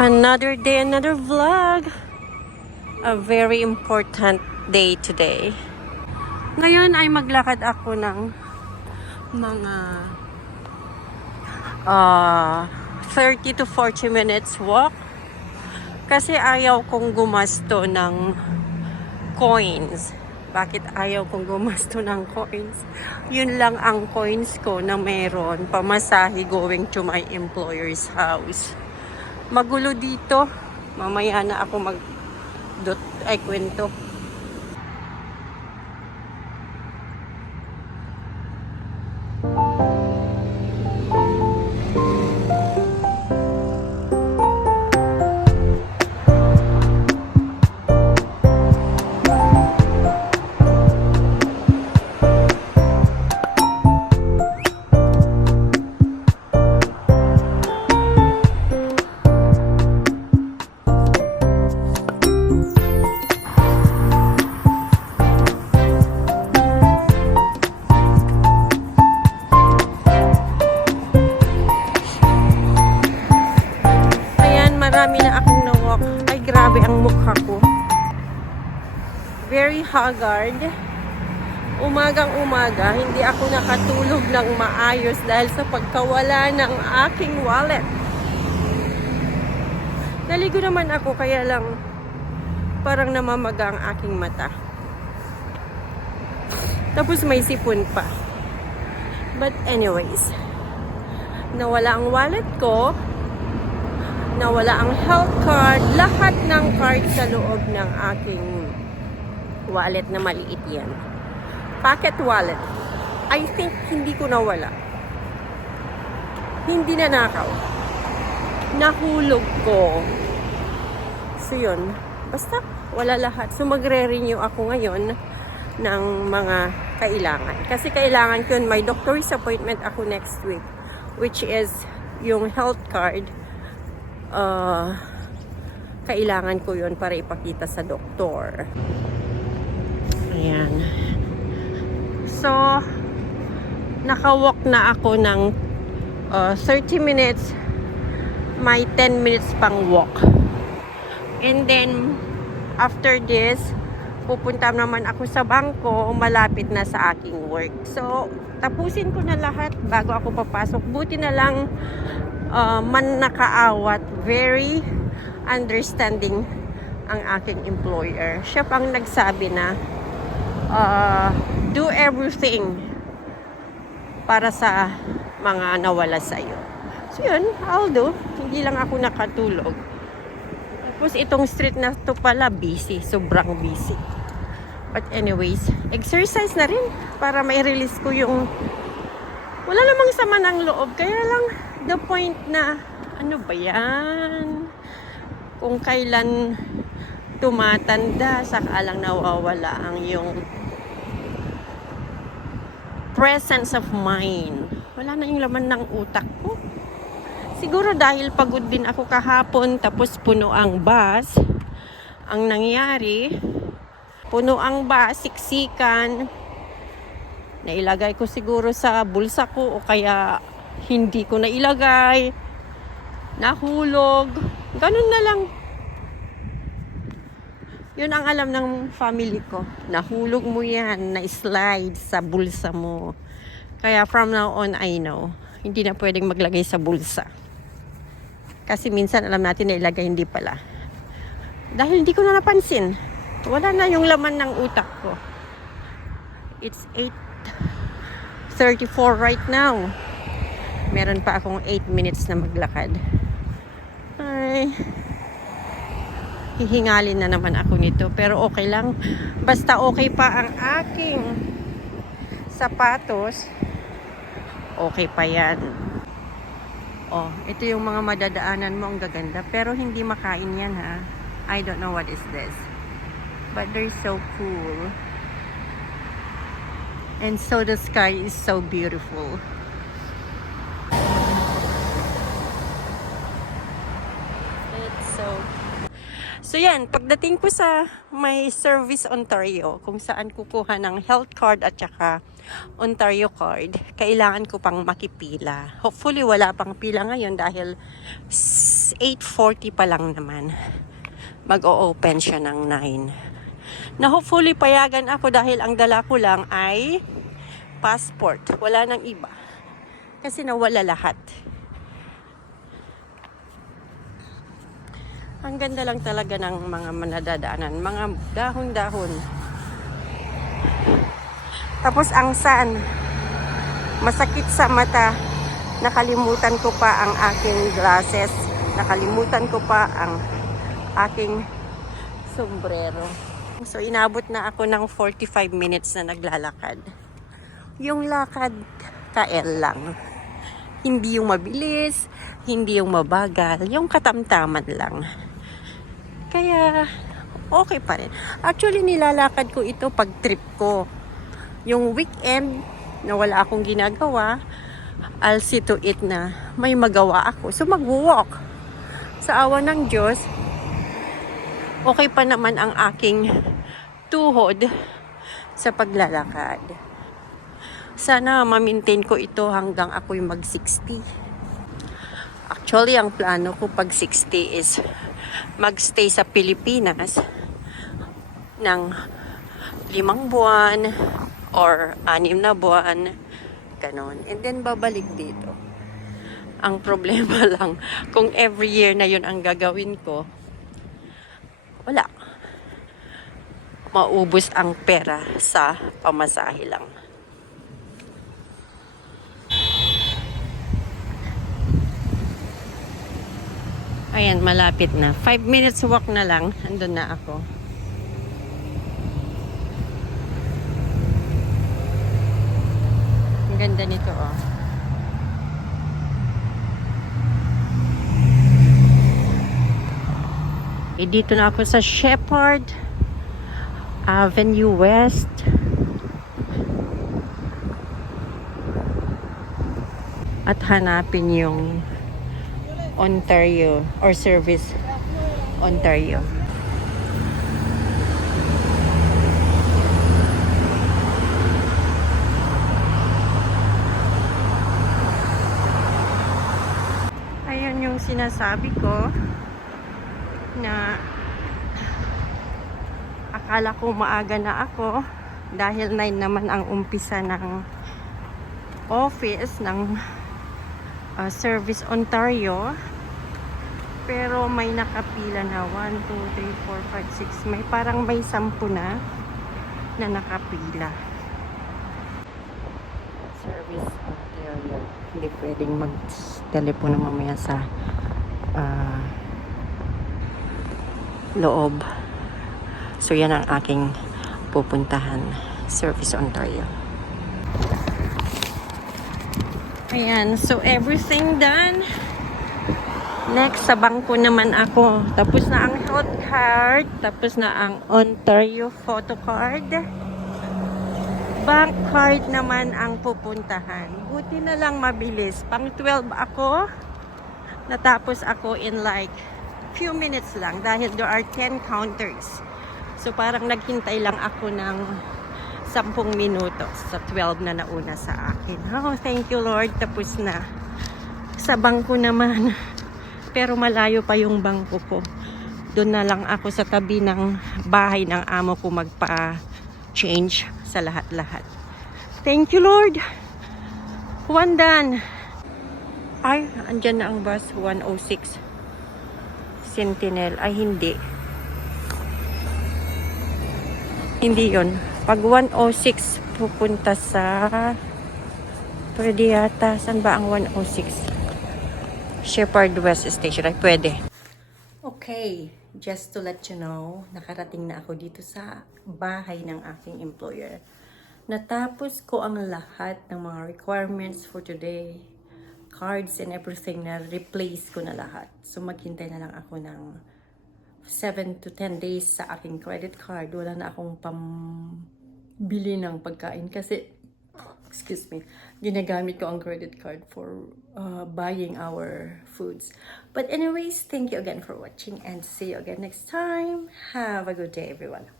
Another day, another vlog. A very important day today. Ngayon ay maglakad ako ng mga 30 to 40 minutes walk. Kasi ayaw kong gumasto ng coins. Bakit ayaw kong gumasto ng coins? Yun lang ang coins ko na meron pamasahe going to my employer's house. Magulo dito. Mamaya na ako kwento. Marami na akong na-walk. Ay, grabe ang mukha ko. Very haggard. Umagang-umaga, hindi ako nakatulog ng maayos dahil sa pagkawala ng aking wallet. Naligo naman ako, kaya lang parang namamaga ang aking mata. Tapos may sipon pa. But anyways, nawala ang wallet ko. Nawala ang health card, lahat ng card sa loob ng aking wallet na maliit yan. Pocket wallet. I think hindi ko nawala. Hindi na nakaw. Nahulog ko. So yun, basta wala lahat. So magre-renew ako ngayon ng mga kailangan. Kasi kailangan ko yun, may doctor's appointment ako next week, which is yung health card. Kailangan ko yun para ipakita sa doktor. Ayan. So, nakawalk na ako ng 30 minutes. May 10 minutes pang walk. And then, after this, pupunta naman ako sa bangko, malapit na sa aking work. So, tapusin ko na lahat bago ako papasok. Buti na lang man nakaawat, very understanding ang aking employer. Siya pang nagsabi na do everything para sa mga nawala sa iyo. So yun, I'll do. Hindi lang ako nakatulog. Tapos itong street na to pala busy, sobrang busy. But anyways, exercise na rin para mai-release ko yung wala namang sama ng loob. Kaya lang the point na ano ba yan? Kung kailan tumatanda, saka lang nawawala ang yung presence of mind. Wala na yung laman ng utak ko. Siguro dahil pagod din ako kahapon, tapos puno ang bus. Ang nangyari, puno ang bus, siksikan. Nailagay ko siguro sa bulsa ko o kaya hindi ko nailagay. Nahulog. Ganun na lang. Yun ang alam ng family ko. Nahulog mo yan, na-slide sa bulsa mo. Kaya from now on, I know. Hindi na pwedeng maglagay sa bulsa. Kasi minsan alam natin na ilagay, hindi pala. Dahil hindi ko na napansin. Wala na yung laman ng utak ko. It's 8:34 right now. Meron pa akong 8 minutes na maglakad. Ay, hihingalin na naman ako nito. Pero okay lang. Basta okay pa ang aking sapatos. Okay pa yan. Oh, ito yung mga madadaanan mo. Ang gaganda. Pero hindi makain yan, ha. I don't know what is this. But they're so cool. And so the sky is so beautiful. It's so... So yan, pagdating ko sa may Service Ontario, kung saan kukuha ng health card at saka Ontario card, kailangan ko pang makipila. Hopefully wala pang pila ngayon dahil 8:40 pa lang naman. Mag-o-open siya ng 9. Na hopefully payagan ako dahil ang dala ko lang ay passport. Wala nang iba. Kasi nawala lahat. Ang ganda lang talaga ng mga manadadaanan. Mga dahon-dahon. Tapos ang sun. Masakit sa mata. Nakalimutan ko pa ang aking glasses. Nakalimutan ko pa ang aking sombrero. So inabot na ako ng 45 minutes na naglalakad. Yung lakad, kael lang. Hindi yung mabilis, hindi yung mabagal, yung katamtaman lang. Kaya, okay pa rin. Actually, nilalakad ko ito pag trip ko. Yung weekend na wala akong ginagawa, I'll see to it na may magawa ako. So, mag-walk. Sa awa ng Diyos, okay pa naman ang aking tuhod sa paglalakad. Sana ma-maintain ko ito hanggang ako'y mag-60. Actually, ang plano ko pag 60 is magstay sa Pilipinas ng 5 buwan or 6 na buwan, ganon. And then babalik dito. Ang problema lang, kung every year na yun ang gagawin ko, wala. Maubos ang pera sa pamasahe lang. Ayan, malapit na. 5 minutes walk na lang. Andun na ako. Ang ganda nito, oh. Dito na ako sa Shepherd Avenue West. At hanapin yung Ontario or Service Ontario. Ayan yung sinasabi ko na akala ko maaga na ako dahil 9 naman ang umpisa ng office ng Service Ontario, pero may nakapila na 1, 2, 3, 4, 5, 6, may parang may 10 na nakapila. Service Ontario, hindi pwedeng mag-telepono mamaya sa loob. So yan ang aking pupuntahan, Service Ontario. Ayan, so everything done. Next, sa bangko naman ako. Tapos na ang health card. Tapos na ang Ontario photo card. Bank card naman ang pupuntahan. Buti na lang mabilis. Pang 12 ako. Natapos ako in like few minutes lang. Dahil there are 10 counters. So parang naghintay lang ako ng 10 minutos sa 12 na nauna sa akin. Oh, thank you Lord. Tapos na. Sa bangko naman. Pero malayo pa yung bangko ko. Doon na lang ako sa tabi ng bahay ng amo ko magpa-change sa lahat-lahat. Thank you Lord. One done. Ay, andyan na ang bus. 106. Sentinel. Ay, hindi. Hindi yon. Pag 106 pupunta sa pwede yata. Saan ba ang 106? Shepherd West Station. Ay, pwede. Okay. Just to let you know, nakarating na ako dito sa bahay ng aking employer. Natapos ko ang lahat ng mga requirements for today. Cards and everything na replace ko na lahat. So, maghintay na lang ako ng 7 to 10 days sa aking credit card. Wala na akong pambili ng pagkain kasi excuse me, ginagamit ko ang credit card for buying our foods. But anyways, thank you again for watching and see you again next time. Have a good day, everyone.